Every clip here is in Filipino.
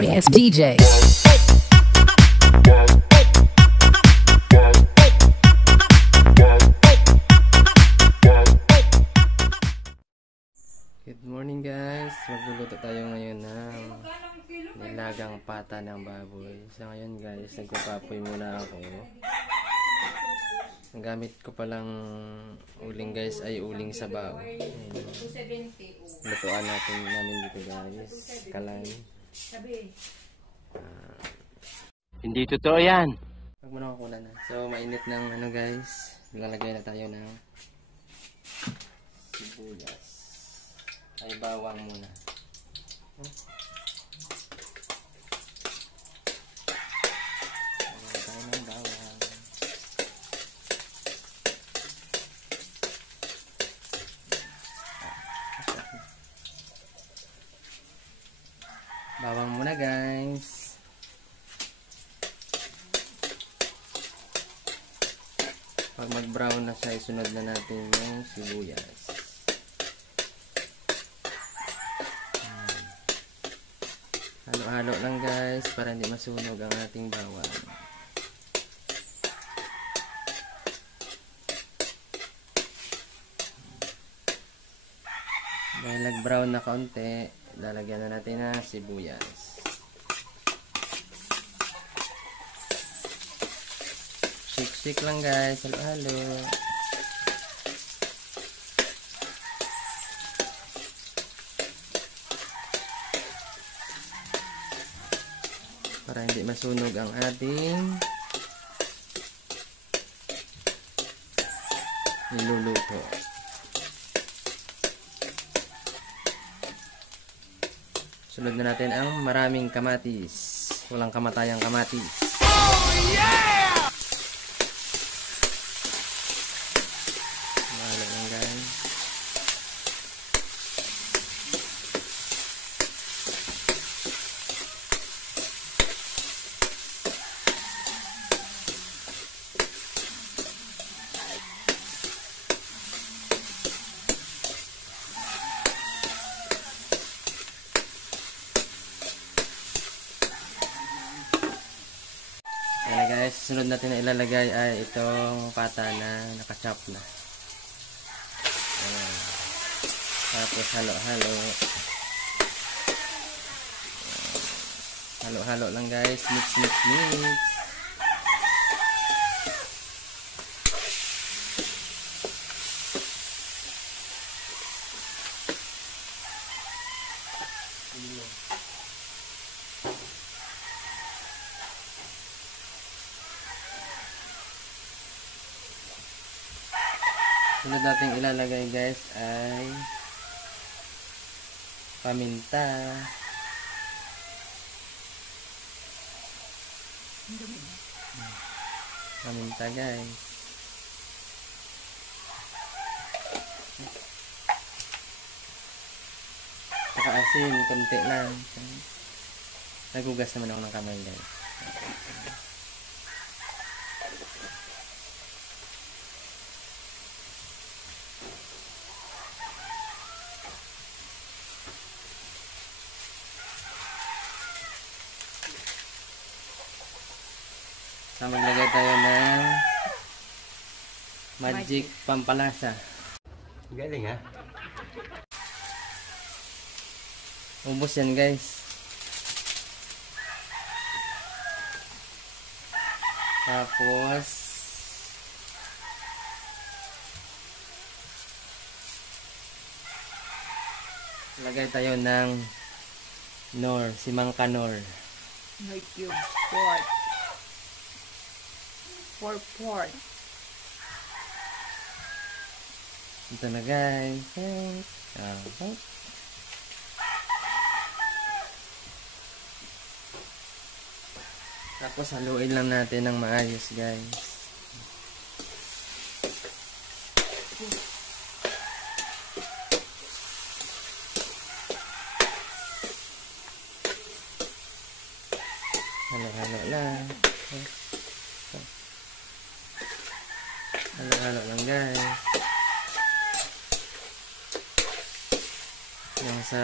Notorious DJ. Good morning guys, magluluto tayo ngayon ng nilagang pata ng baboy. So ngayon guys, nagpapapoy muna ako. Ang gamit ko palang uling guys ay uling sabaw. Lutuan namin dito guys, kalan. Hindi totoo yan. Huwag mo na kukunan na. So mainit ng ano guys, lalagay na tayo ng sibuyas. Ay bawang muna. Ayan tayo ng bawang. Bawang muna guys. Pag mag-brown na siya, isunod na natin yung sibuyas. Halo-halo lang guys para hindi masunog ang ating bawang. Dahil nag-brown na kaunti, lalagyan na natin na sibuyas. Shake-shake lang guys, halo-halo. Para hindi masunog ang ating niluluto. Sunod na natin ang maraming kamatis. Walang kamatayang kamatis. Oh yeah! Mahalo lang guys. Ayan guys, sunod natin na ilalagay ay itong pata na nakachop na. Ayan. Tapos halo-halo. Halo-halo lang guys, mix. Sunod natin ilalagay guys ay paminta. Paminta guys. Saka asin, konti lang. Nagugas naman ako ng kamay guys. So, maglagay tayo ng magic pampalasa. Galing ha? Ubos yan guys. Tapos lagay tayo ng nor, simangka nor. No cube. Pork. Ito na guys. Okay. Tapos haluin lang natin ng maayos guys. Halo-halo lang. Halo-halo lang guys. Yung sa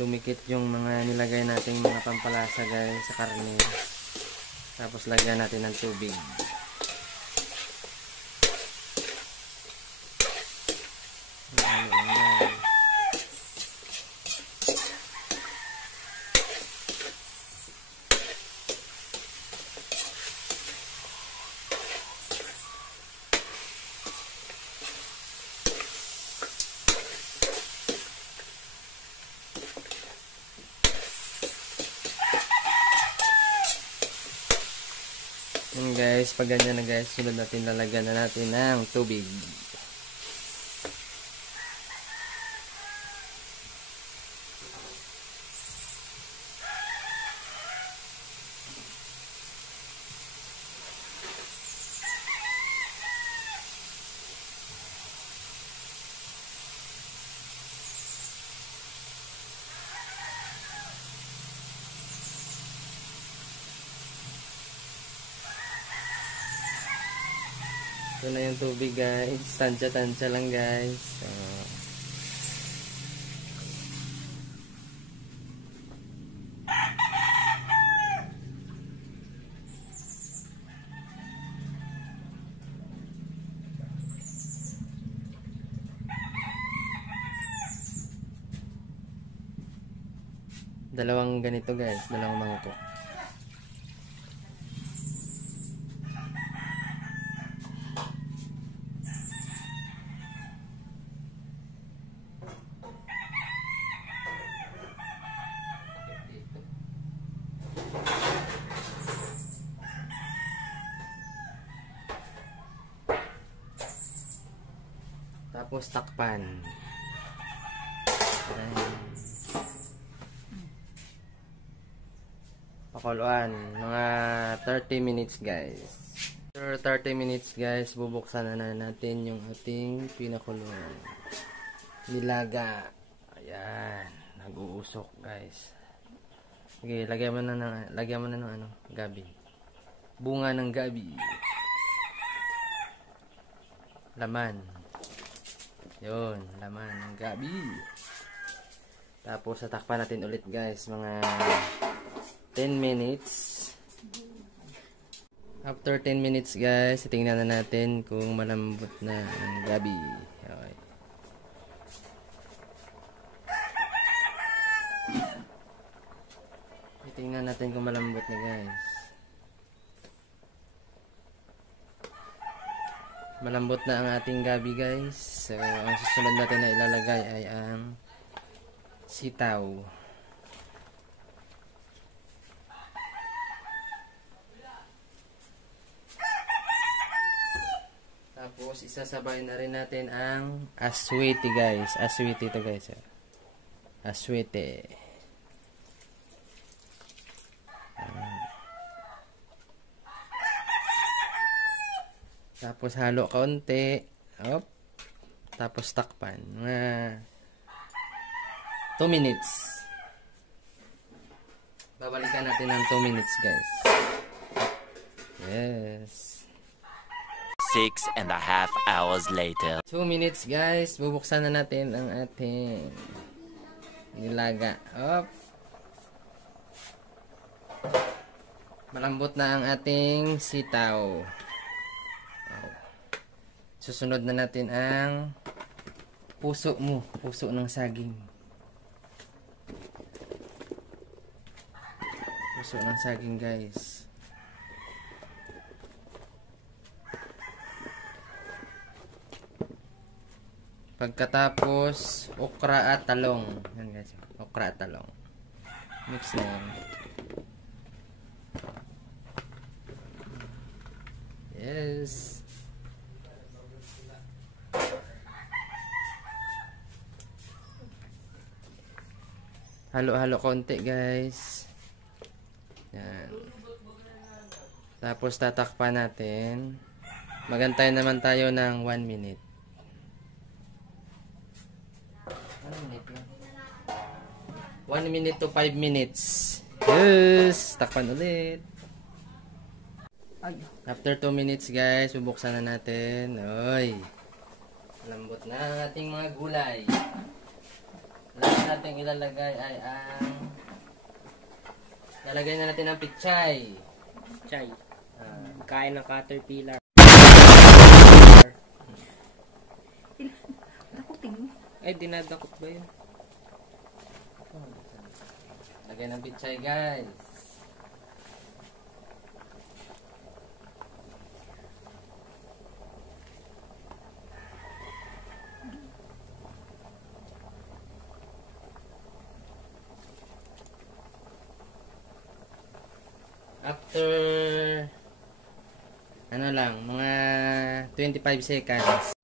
dumikit yung mga nilagay nating mga pampalasa guys sa karne. Tapos lagyan natin ng tubig. Halo lang guys. Yan guys, pag ganyan na guys, sunod natin lalagyan na natin ng tubig. Ito na yung tubig guys. Tansya-tansya lang guys. Dalawang ganito guys. Dalawang mangkok. Tapos takpan. Pakuluan. Mga 30 minutes guys. After 30 minutes guys, bubuksan na natin yung ating pinakulong nilaga. Ayan. Nag-uusok guys. Okay, lagyan mo na ng ano, gabi. Bunga ng gabi. Laman. Yun, laman ng gabi. Tapos tatakpan natin ulit guys, mga 10 minutes. After 10 minutes guys, tingnan na natin kung malambot na ang gabi. Okay. Tingnan natin kung malambot na guys. Malambot na ang ating gabi guys. So, ang susunod natin na ilalagay ay ang sitaw. Tapos, isasabay na rin natin ang aswete guys. Aswete ito guys. Aswete. Tapos halo kaunti. Op. Tapos takpan. Mga 2 minutes. Babalikan natin ng 2 minutes guys. Yes. 6.5 hours later. 2 minutes guys. Bubuksan na natin ang ating nilaga. Op. Malambot na ang ating sitaw. Susunod na natin ang puso mo. Puso ng saging. Puso ng saging guys. Pagkatapos, okra at talong. Yan guys. Okra at talong. Mix na yan. Yes. Halo-halo konti guys. Yan. Tapos tatakpan natin. Magantay naman tayo ng 1 minute. 1 minute lang. 1 minute to 5 minutes. Yes! Takpan ulit. After 2 minutes guys, bubuksan na natin. Oy! Lambot na ang ating mga gulay. Last natin ilalagay ay ang lalagay na natin ang pichay. Chay. Kain ng caterpillar. Takutin mo. Ay, dinadakot ba yun? Lagay ng pichay, guys. After ano lang, mga 25 seconds.